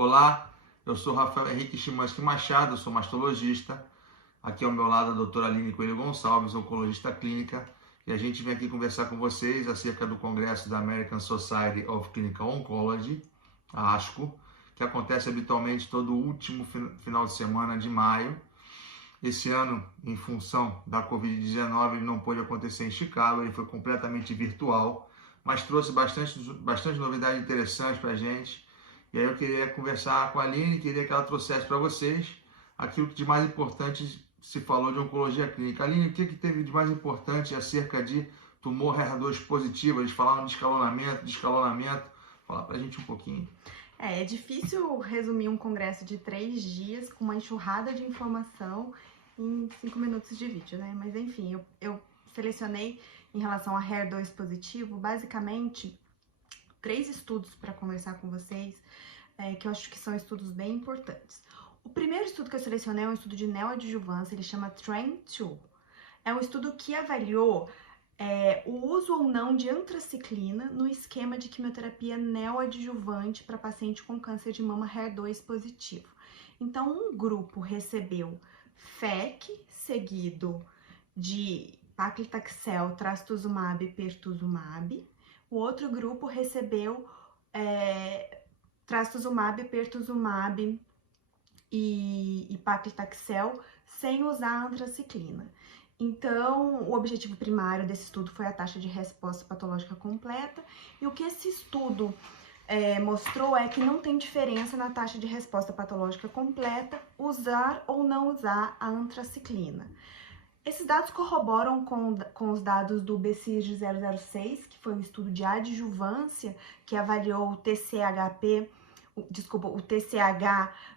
Olá, eu sou Rafael Henrique Chimansky Machado, eu sou mastologista. Aqui ao meu lado a doutora Aline Coelho Gonçalves, oncologista clínica. E a gente vem aqui conversar com vocês acerca do congresso da American Society of Clinical Oncology, a ASCO, que acontece habitualmente todo o último final de semana de maio. Esse ano, em função da Covid-19, ele não pôde acontecer em Chicago, ele foi completamente virtual, mas trouxe bastante novidade interessante para a gente. E aí eu queria conversar com a Aline, queria que ela trouxesse para vocês aquilo que de mais importante se falou de oncologia clínica. Aline, o que teve de mais importante acerca de tumor HER2 positivo? Eles falaram de escalonamento. Fala para a gente um pouquinho. É difícil resumir um congresso de 3 dias com uma enxurrada de informação em 5 minutos de vídeo, né? Mas enfim, eu selecionei em relação a HER2 positivo, basicamente, 3 estudos para conversar com vocês, que eu acho que são estudos bem importantes. O primeiro estudo que eu selecionei é um estudo de neoadjuvância, ele chama TRAIN2. É um estudo que avaliou o uso ou não de antraciclina no esquema de quimioterapia neoadjuvante para paciente com câncer de mama HER2 positivo. Então, um grupo recebeu FEC, seguido de paclitaxel, trastuzumab e pertuzumab. O outro grupo recebeu trastuzumab, pertuzumab e paclitaxel sem usar antraciclina. Então, o objetivo primário desse estudo foi a taxa de resposta patológica completa, e o que esse estudo mostrou é que não tem diferença na taxa de resposta patológica completa usar ou não usar a antraciclina. Esses dados corroboram com os dados do BCIG 006, que foi um estudo de adjuvância que avaliou o TCH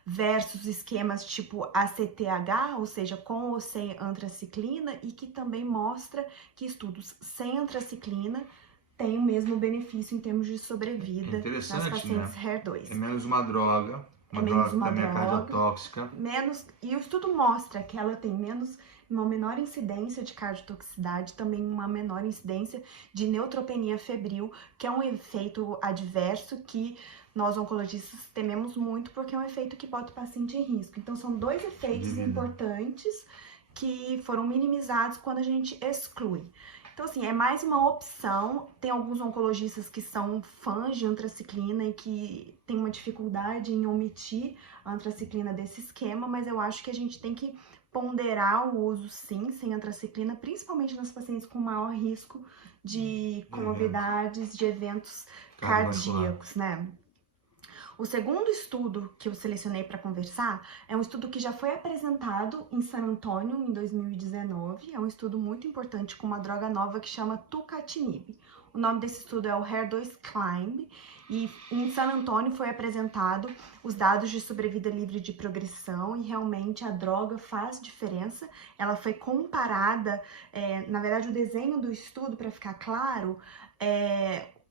versus esquemas tipo ACTH, ou seja, com ou sem antraciclina, e que também mostra que estudos sem antraciclina têm o mesmo benefício em termos de sobrevida nas pacientes, né? HER2. É menos uma droga, também é cardiotóxica. E o estudo mostra que ela tem uma menor incidência de cardiotoxicidade, também uma menor incidência de neutropenia febril, que é um efeito adverso que nós oncologistas tememos muito, porque é um efeito que bota o paciente em risco. Então, são 2 efeitos importantes que foram minimizados quando a gente exclui. Então, assim, é mais uma opção. Tem alguns oncologistas que são fãs de antraciclina e que tem uma dificuldade em omitir a antraciclina desse esquema, mas eu acho que a gente tem que ponderar o uso, sim, sem antraciclina, principalmente nas pacientes com maior risco de comorbidades, de eventos cardíacos, né? O segundo estudo que eu selecionei para conversar é um estudo que já foi apresentado em San Antônio em 2019. É um estudo muito importante com uma droga nova que chama tucatinib. O nome desse estudo é o HER2CLIMB, e em San Antônio foi apresentado os dados de sobrevida livre de progressão, e realmente a droga faz diferença. Ela foi comparada, na verdade o desenho do estudo, para ficar claro,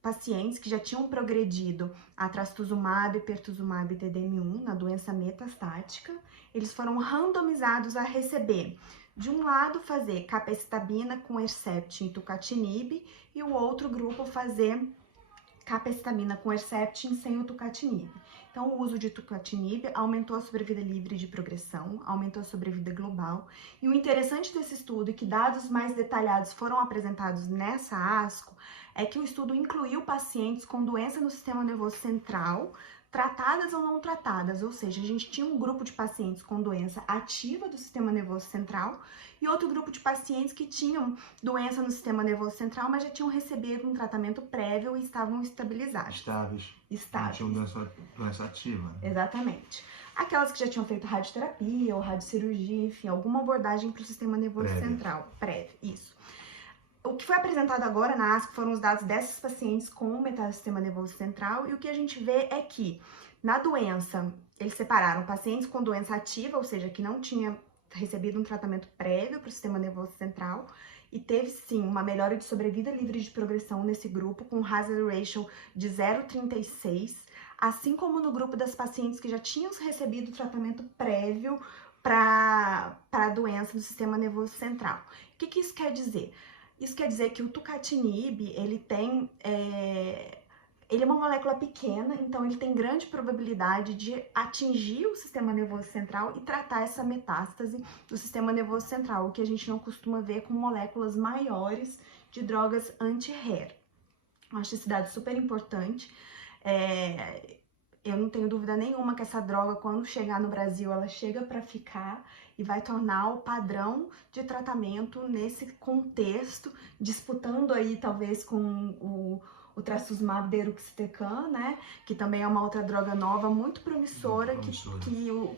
pacientes que já tinham progredido a trastuzumab, pertuzumab e TDM1 na doença metastática, eles foram randomizados a receber, de um lado, fazer capecitabina com Herceptin e tucatinib, e o outro grupo fazer capecitabina com Herceptin sem o tucatinib. Então, o uso de tucatinib aumentou a sobrevida livre de progressão, aumentou a sobrevida global. E o interessante desse estudo, e que dados mais detalhados foram apresentados nessa ASCO, é que o estudo incluiu pacientes com doença no sistema nervoso central, tratadas ou não tratadas, ou seja, a gente tinha um grupo de pacientes com doença ativa do sistema nervoso central e outro grupo de pacientes que tinham doença no sistema nervoso central, mas já tinham recebido um tratamento prévio e estavam estabilizados. Estáveis. Não tinham doença ativa. Né? Exatamente. Aquelas que já tinham feito radioterapia ou radiocirurgia, enfim, alguma abordagem para o sistema nervoso central. Prévio, isso. O que foi apresentado agora na ASCO foram os dados dessas pacientes com metasistema nervoso central, e o que a gente vê é que, na doença, eles separaram pacientes com doença ativa, ou seja, que não tinha recebido um tratamento prévio para o sistema nervoso central, e teve sim uma melhora de sobrevida livre de progressão nesse grupo, com hazard ratio de 0,36, assim como no grupo das pacientes que já tinham recebido tratamento prévio para a doença do sistema nervoso central. O que isso quer dizer? Isso quer dizer que o tucatinib, ele tem Ele é uma molécula pequena, então ele tem grande probabilidade de atingir o sistema nervoso central e tratar essa metástase do sistema nervoso central, o que a gente não costuma ver com moléculas maiores de drogas anti-HER. Acho esse dado super importante. Eu não tenho dúvida nenhuma que essa droga, quando chegar no Brasil, ela chega para ficar e vai tornar o padrão de tratamento nesse contexto, disputando aí talvez com o trastuzumab deruxtecan, né, que também é uma outra droga nova muito promissora,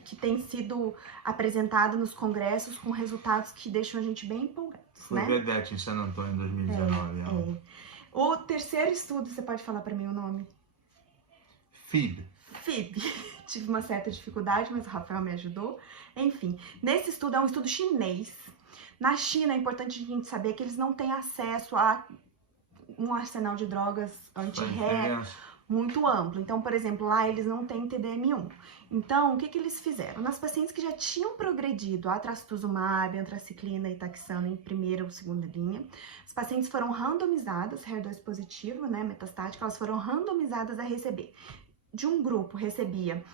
que tem sido apresentada nos congressos com resultados que deixam a gente bem empolgados. Foi vedete em San Antônio em 2019. O terceiro estudo, você pode falar para mim o nome? FIB. Tive uma certa dificuldade, mas o Rafael me ajudou. Enfim, nesse estudo, é um estudo chinês. Na China, é importante a gente saber que eles não têm acesso a um arsenal de drogas anti-HER muito amplo. Então, por exemplo, lá eles não têm TDM1. Então, o que eles fizeram? Nas pacientes que já tinham progredido a trastuzumab, antraciclina e taxano em primeira ou segunda linha, as pacientes foram randomizadas, HER2 positivo, né, metastático, elas foram randomizadas a receber. De um grupo recebia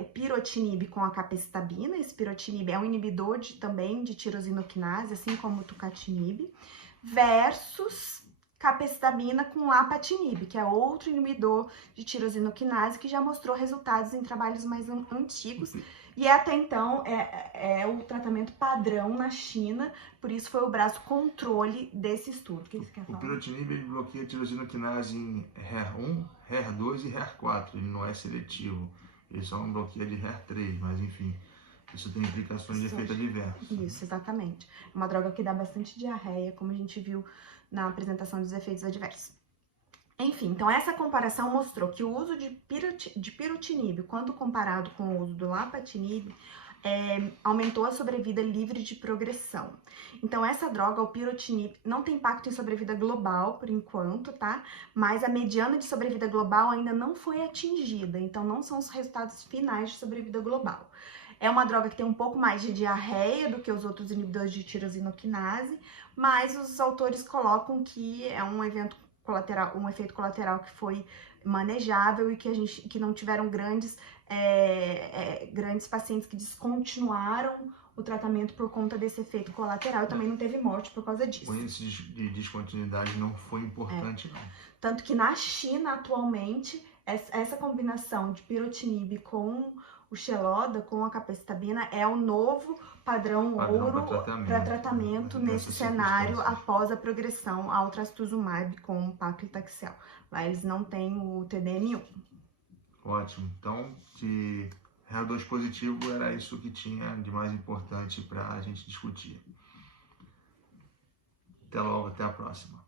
o pirotinib com a capecitabina. Esse pirotinib é um inibidor também de tirosinoquinase, assim como o tucatinib, versus capecitabina com lapatinib, que é outro inibidor de tirosinoquinase que já mostrou resultados em trabalhos mais antigos. E até então é o tratamento padrão na China, por isso foi o braço controle desse estudo. O que você quer falar? O pirotinib ele bloqueia a tirosinoquinase em HER1, HER2 e HER4, ele não é seletivo, ele só não bloqueia de HER3, mas enfim, isso tem implicações de efeito adverso. Isso, exatamente. É uma droga que dá bastante diarreia, como a gente viu na apresentação dos efeitos adversos. Enfim, então essa comparação mostrou que o uso de pirotinib, quando comparado com o uso do lapatinib, aumentou a sobrevida livre de progressão. Então essa droga, o pirotinib, não tem impacto em sobrevida global por enquanto, tá? Mas a mediana de sobrevida global ainda não foi atingida, então não são os resultados finais de sobrevida global. É uma droga que tem um pouco mais de diarreia do que os outros inibidores de tirosinoquinase, mas os autores colocam que é um efeito colateral que foi manejável e que não tiveram grandes pacientes que descontinuaram o tratamento por conta desse efeito colateral e também não teve morte por causa disso. O índice de descontinuidade não foi importante, não. Tanto que na China, atualmente, essa combinação de pirotinib com o Xeloda, com a capecitabina, é o novo padrão ouro para tratamento nesse cenário após a progressão ao trastuzumab com paclitaxel. Lá eles não têm o TDM1. Ótimo. Então, se HER2 positivo era isso que tinha de mais importante para a gente discutir. Até logo, até a próxima.